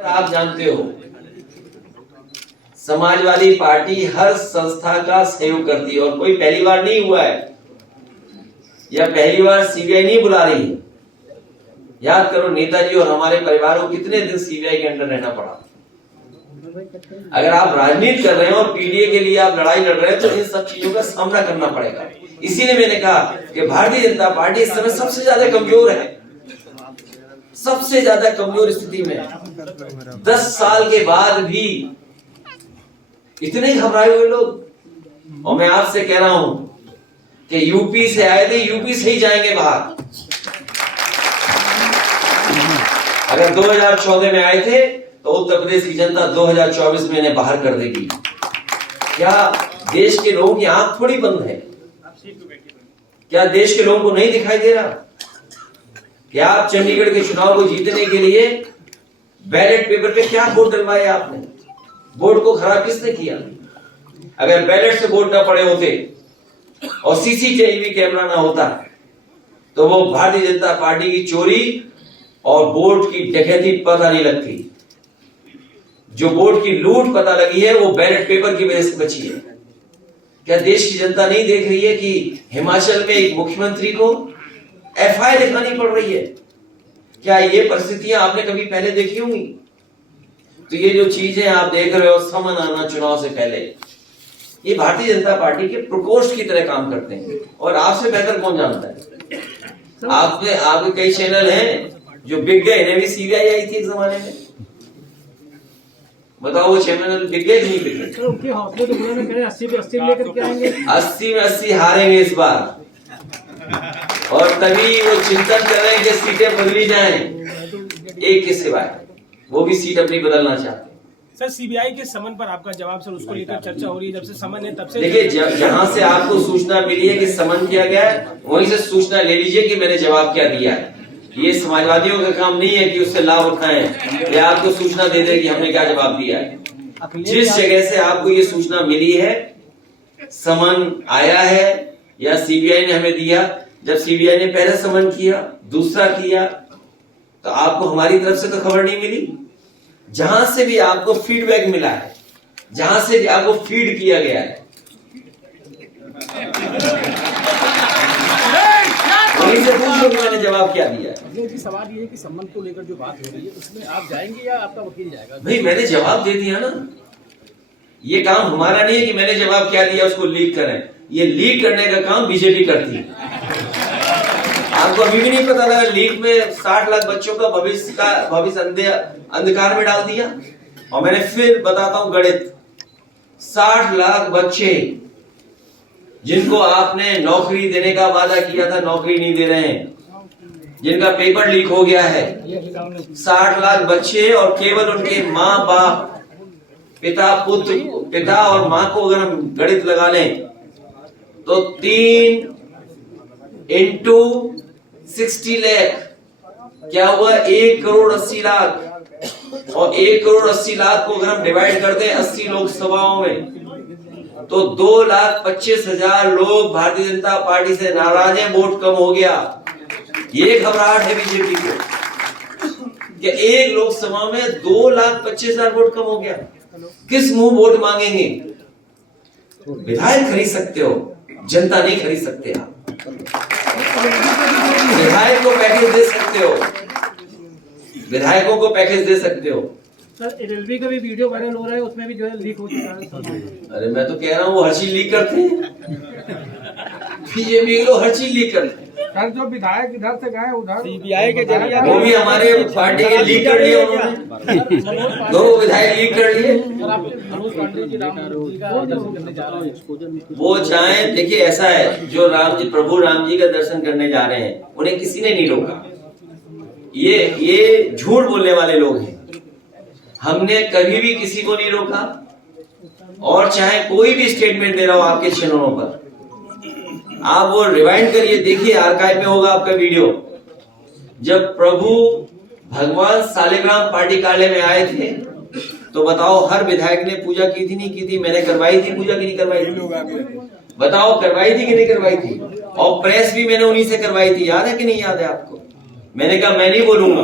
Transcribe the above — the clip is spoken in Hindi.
आप जानते हो समाजवादी पार्टी हर संस्था का सहयोग करती है और कोई पहली बार नहीं हुआ है या पहली बार सीबीआई नहीं बुला रही है। याद करो नेताजी और हमारे परिवार को कितने दिन सीबीआई के अंडर रहना पड़ा। अगर आप राजनीति कर रहे हैं और पीडीए के लिए आप लड़ाई लड़ रहे हैं तो इन सब चीजों का सामना करना पड़ेगा। इसीलिए मैंने कहा कि भारतीय जनता पार्टी इस समय सबसे ज्यादा कमजोर है, सबसे ज्यादा कमजोर स्थिति में। 10 साल के बाद भी इतने घबराए हुए लोग। और मैं आपसे कह रहा हूं कि यूपी से आए थे, यूपी से ही जाएंगे बाहर। अगर 2014 में आए थे तो उत्तर प्रदेश की जनता 2024 में इन्हें बाहर कर देगी। क्या देश के लोगों की आंख थोड़ी बंद है? क्या देश के लोगों को नहीं दिखाई दे रहा? क्या आप चंडीगढ़ के चुनाव को जीतने के लिए बैलेट पेपर पे क्या वोट डलवाए आपने? वोट को खराब किसने किया? अगर बैलेट से वोट ना पड़े होते और सीसीटीवी कैमरा ना होता तो वो भारतीय जनता पार्टी की चोरी और वोट की डकैती पता नहीं लगती। जो वोट की लूट पता लगी है वो बैलेट पेपर की वजह से बची है। क्या देश की जनता नहीं देख रही है कि हिमाचल में एक मुख्यमंत्री को एफआईआर लिखानी पड़ रही है? क्या ये परिस्थितियां आपने कभी पहले देखी होंगी? तो ये जो चीजें आप देख रहे हो, समन आना चुनाव से पहले, ये भारतीय जनता पार्टी के प्रकोष्ठ की तरह काम करते हैं। और आपसे बेहतर कौन जानता है? आपके कई चैनल हैं जो बिक गए, इन्हें भी सीबीआई आई थी एक जमाने में। बताओ वो चैनल बिक गए नहीं बिक गए? 80 में 80 हारेंगे इस बार। और तभी वो चिंतन कर रहे हैं कि सीटें बदली जाएं एक के सिवाय, वो भी सीट अपनी बदलना चाहते हैं। सर सीबीआई के समन पर आपका जवाब, सर उसको लेकर चर्चा हो रही है। जब से समन है तब से देखिए, जहां से आपको सूचना मिली है कि समन किया गया है, वहीं से सूचना ले लीजिए कि मैंने जवाब क्या दिया है। ये समाजवादियों का काम नहीं है कि उससे लाभ उठाएं या आपको सूचना दे दे कि हमने क्या जवाब दिया है। जिस जगह से आपको ये सूचना मिली है, समन आया है या सीबीआई ने हमें दिया, जब सीबीआई ने पहले समन किया, दूसरा किया, तो आपको हमारी तरफ से तो खबर नहीं मिली। जहां से भी आपको फीडबैक मिला है, जहां से भी आपको फीड किया गया है, वहीं से पूछ लो कि मैंने जवाब क्या दिया है। जी सवाल ये है कि सम्मान को लेकर जो बात हो रही है उसमें आप जाएंगे या आपका वकील जाएगा? भाई मैंने जवाब दे दिया ना। ये काम हमारा नहीं है कि मैंने जवाब क्या दिया उसको लीक करें। ये लीक करने का काम बीजेपी करती है। आपको अभी भी नहीं पता लगा लीक में 60 लाख बच्चों का भविष्य अंधकार में डाल दिया। और मैंने फिर बताता हूं गणित, 60 लाख बच्चे जिनको आपने नौकरी देने का वादा किया था, नौकरी नहीं दे रहे हैं, जिनका पेपर लीक हो गया है। 60 लाख बच्चे और केवल उनके माँ बाप, पिता और माँ को अगर हम गणित लगा लें तो 3 × 60 लाख क्या हुआ? 1 करोड़ 80 लाख। और 1 करोड़ 80 लाख को अगर हम डिवाइड कर दें 80 लोकसभाओं में तो 2,25,000 लोग भारतीय जनता पार्टी से नाराज हैं। वोट कम हो गया। ये घबराहट है बीजेपी को कि एक लोकसभा में 2,25,000 वोट कम हो गया। किस मुंह वोट मांगेंगे? विधायक खरीद सकते हो, जनता नहीं खरीद सकते। आप विधायक को पैकेज दे सकते हो, विधायकों को पैकेज दे सकते हो। सर एलएलबी का भी वीडियो वायरल हो रहा है, उसमें भी जो है लीक हो चुका है। अरे मैं तो कह रहा हूँ वो हर चीज लीक करते हैं। बीजेपी के लोग हर चीज लीक करते हैं। सर जो विधायक इधर से गए उधर सीबीआई के जरिए वो भी हमारे पार्टी के लीक कर लिए उन्होंने। 2 विधायक लीक कर लिए। वो चाहे, देखिए ऐसा है, जो प्रभु राम जी का दर्शन करने जा रहे हैं उन्हें किसी ने नहीं रोका। ये झूठ बोलने वाले लोग हैं। हमने कभी भी किसी को नहीं रोका। और चाहे कोई भी स्टेटमेंट दे रहा हो आपके चैनलों पर, आप वो रिवाइंड करिए, देखिए आर्काइव में होगा आपका वीडियो। जब प्रभु भगवान सालिग्राम पार्टी कार्यालय में आए थे तो बताओ हर विधायक ने पूजा की थी नहीं की थी? मैंने करवाई थी पूजा की नहीं करवाई थी? बताओ करवाई थी कि नहीं करवाई थी? और प्रेस भी मैंने उन्हीं से करवाई थी। याद है कि नहीं याद है आपको? मैंने कहा मैं नहीं बोलूंगा,